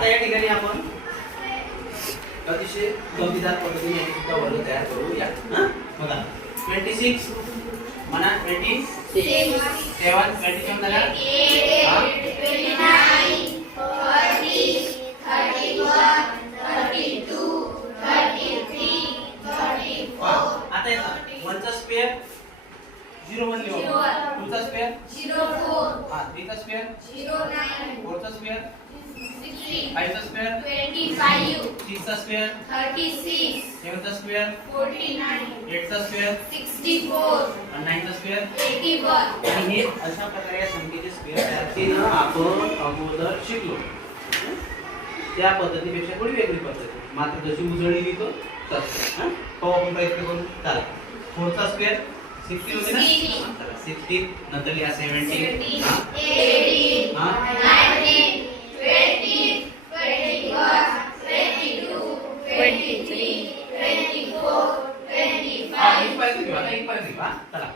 आता या ठिकाणी आपण अतिशय गमतीदार पद्धतीने याची सुद्धा वर्ग तयार करूया. बघा 26 म्हणा 27 27 झाला 29 30 31 32 33 34. आता येता 1 चा स्क्वेअर 0 1 लिहू. 2 चा स्क्वेअर 04 हा 3 चा स्क्वेअर 09 4 चा स्क्वेअर 16 5 चा स्क्वेअर 25 6 चा स्क्वेअर 36 7 चा स्क्वेअर 49 8 चा स्क्वेअर 64 आणि 9 चा स्क्वेअर 81. आणि हे अशा प्रकारे या संख्येचे स्क्वेअर तयार केलं आपण अगोदर शिकलो. त्या पद्धतीपेक्षा थोडी वेगळी पद्धत आहे. मात्र जशी उजळी लिहितो तसं हो आपण प्रयत्न करू. चला 4 चा स्क्वेअर 16 होते ना. चला 16 नंतर लिहा 17 18 हा 19 20 21 22 23 24 25. हा इथपर्यंत घेऊ. आता इथपर्यंत घेऊ. हा चला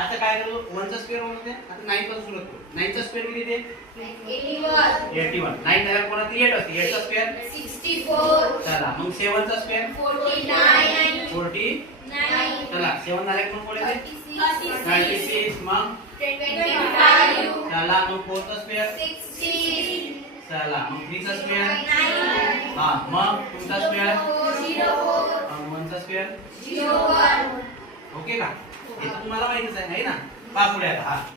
आता काय करू 1 चा स्क्वेअर होते. आता 9 पासून सुरुवात करू. 9 चा स्क्वेअर किती येते 81. 9 झाल्यावर कोणाची 8 असते. 8 चा स्क्वेअर 64 चला मग 7 चा स्क्वेअर 49 49 चला 7 झाल्या कोण कोण येते 36 मग 25 चला मग 4 चा स्क्वेअर 60 चला मग 3 चा स्क्वेअर हा मग 2 चा स्क्वेअर 1 चा स्क्वेअर 01. ओके का हे तर तुम्हाला माहितीच आहे ना. पहा पुढे आता हा